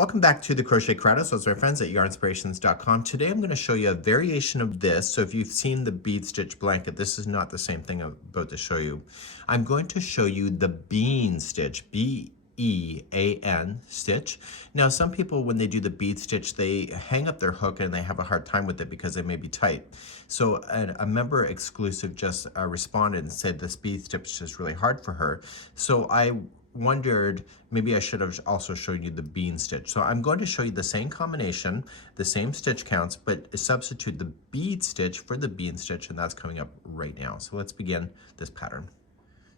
Welcome back to the Crochet Credo. So it's my friends at Yarnspirations.com. Today I'm going to show you a variation of this. So if you've seen the bead stitch blanket, this is not the same thing I'm about to show you. I'm going to show you the bean stitch, B-E-A-N stitch. Now some people, when they do the bead stitch, they hang up their hook and they have a hard time with it because it may be tight. So a member exclusive just responded and said this bead stitch is really hard for her. So I wondered maybe I should have also showed you the bean stitch. So I'm going to show you the same combination, the same stitch counts, but substitute the bead stitch for the bean stitch, and that's coming up right now. So let's begin this pattern.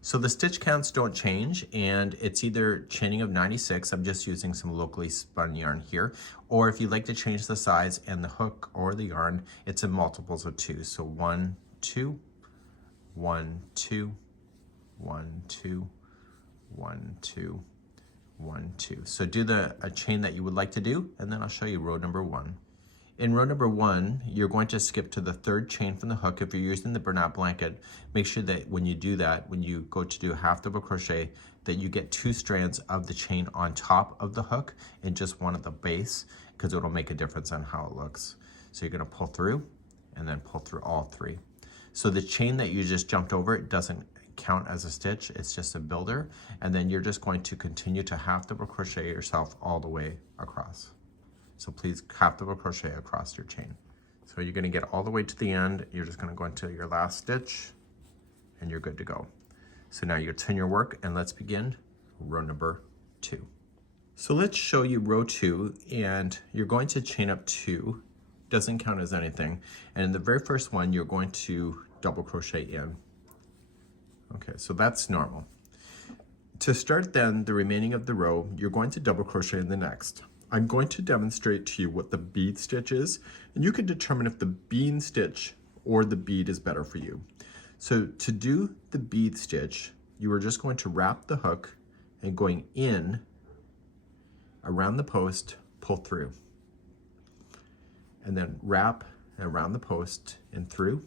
So the stitch counts don't change, and it's either chaining of 96, I'm just using some locally spun yarn here, or if you'd like to change the size and the hook or the yarn, it's in multiples of 2. So 1, 2, 1, 2, 1, 2, 1, 2, 1, 2. So do a chain that you would like to do, and then I'll show you row number 1. In row number 1, you're going to skip to the third chain from the hook. If you're using the burnout blanket, make sure that when you do that, when you go to do half double crochet, that you get 2 strands of the chain on top of the hook and just one at the base, because it'll make a difference on how it looks. So you're going to pull through and then pull through all 3. So the chain that you just jumped over, it doesn't count as a stitch, it's just a builder, and then you're just going to continue to half double crochet yourself all the way across. So please half double crochet across your chain. So you're going to get all the way to the end, you're just going to go into your last stitch and you're good to go. So now you turn your work and let's begin row number 2. So let's show you row 2, and you're going to chain up 2, doesn't count as anything, and in the very first one you're going to double crochet in. Okay, so that's normal. To start then the remaining of the row, you're going to double crochet in the next. I'm going to demonstrate to you what the bead stitch is, and you can determine if the bean stitch or the bead is better for you. So to do the bead stitch, you are just going to wrap the hook and going in around the post, pull through, and then wrap around the post and through,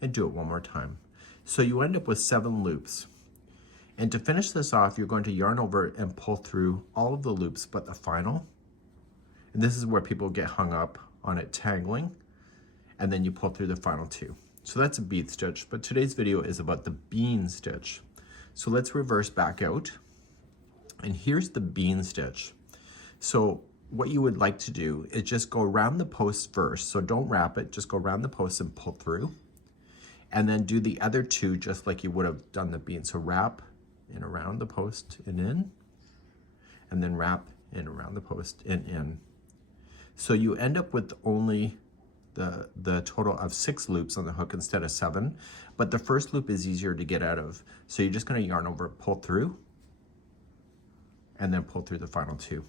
and do it one more time. So you end up with 7 loops. And to finish this off, you're going to yarn over and pull through all of the loops but the final. And this is where people get hung up on it tangling. And then you pull through the final 2. So that's a bead stitch, but today's video is about the bean stitch. So let's reverse back out. And here's the bean stitch. So what you would like to do is just go around the post first. So don't wrap it, just go around the post and pull through. And then do the other 2 just like you would have done the bean. So wrap in around the post and in, and then wrap in around the post and in. So you end up with only the total of 6 loops on the hook instead of 7, but the first loop is easier to get out of. So you're just going to yarn over, pull through, and then pull through the final 2.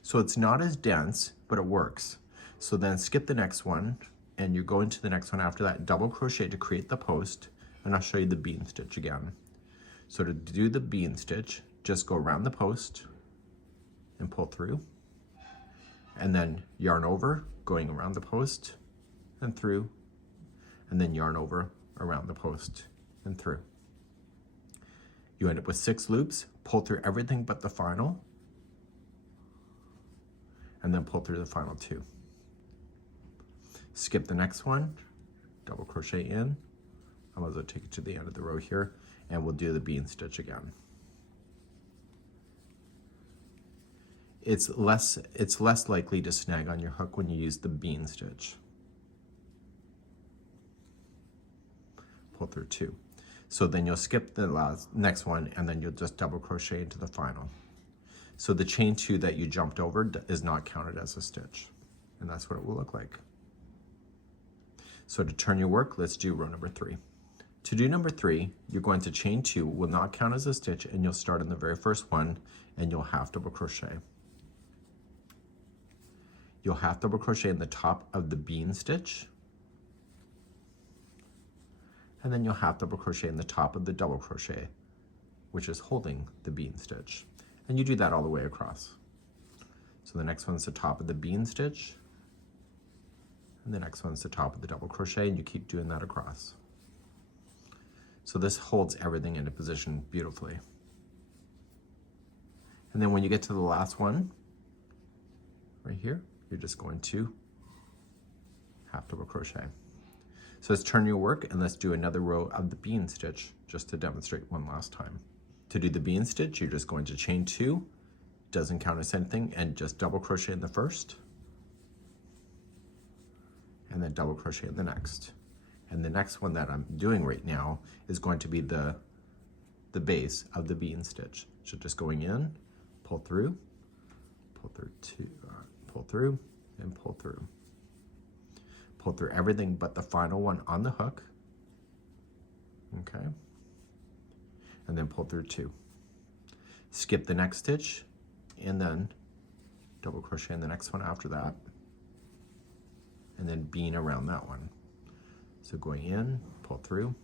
So it's not as dense, but it works. So then skip the next one, and you go into the next one after that, double crochet to create the post, and I'll show you the bean stitch again. So to do the bean stitch, just go around the post and pull through, and then yarn over, going around the post and through, and then yarn over around the post and through. You end up with 6 loops, pull through everything but the final, and then pull through the final 2. Skip the next one, double crochet in. I might as well take it to the end of the row here, and we'll do the bean stitch again. It's less likely to snag on your hook when you use the bean stitch. Pull through 2. So then you'll skip the next one, and then you'll just double crochet into the final. So the chain 2 that you jumped over is not counted as a stitch, and that's what it will look like. So to turn your work, let's do row number 3. To do number 3, you're going to chain 2, will not count as a stitch, and you'll start in the very first one, and you'll half double crochet. You'll half double crochet in the top of the bean stitch, and then you'll half double crochet in the top of the double crochet, which is holding the bean stitch. And you do that all the way across. So the next one's the top of the bean stitch, and the next one's the top of the double crochet, and you keep doing that across. So this holds everything into position beautifully. And then when you get to the last one, right here, you're just going to half double crochet. So let's turn your work and let's do another row of the bean stitch just to demonstrate one last time. To do the bean stitch, you're just going to chain 2, doesn't count as anything, and just double crochet in the first, and then double crochet in the next. And the next one that I'm doing right now is going to be the base of the bean stitch. So just going in, pull through two, pull through, and pull through. Pull through everything but the final one on the hook, okay? And then pull through 2. Skip the next stitch, and then double crochet in the next one after that, and then bean around that one. So going in, pull through.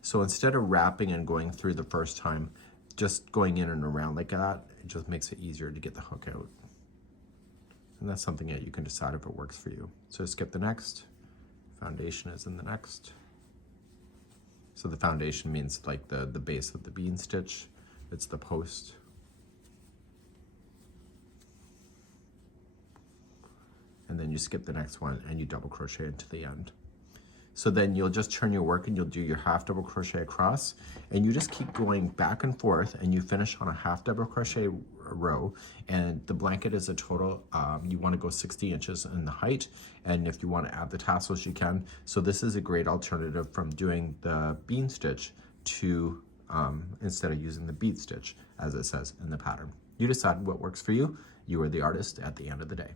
So instead of wrapping and going through the first time, just going in and around like that, it just makes it easier to get the hook out. And that's something that you can decide if it works for you. So skip the next, foundation is in the next. So the foundation means like the base of the bean stitch, it's the post. And then you skip the next one and you double crochet into the end. So then you'll just turn your work and you'll do your half double crochet across, and you just keep going back and forth, and you finish on a half double crochet row. And the blanket is a total, you want to go 60 inches in the height, and if you want to add the tassels you can. So this is a great alternative from doing the bean stitch to instead of using the bead stitch as it says in the pattern. You decide what works for you. You are the artist at the end of the day.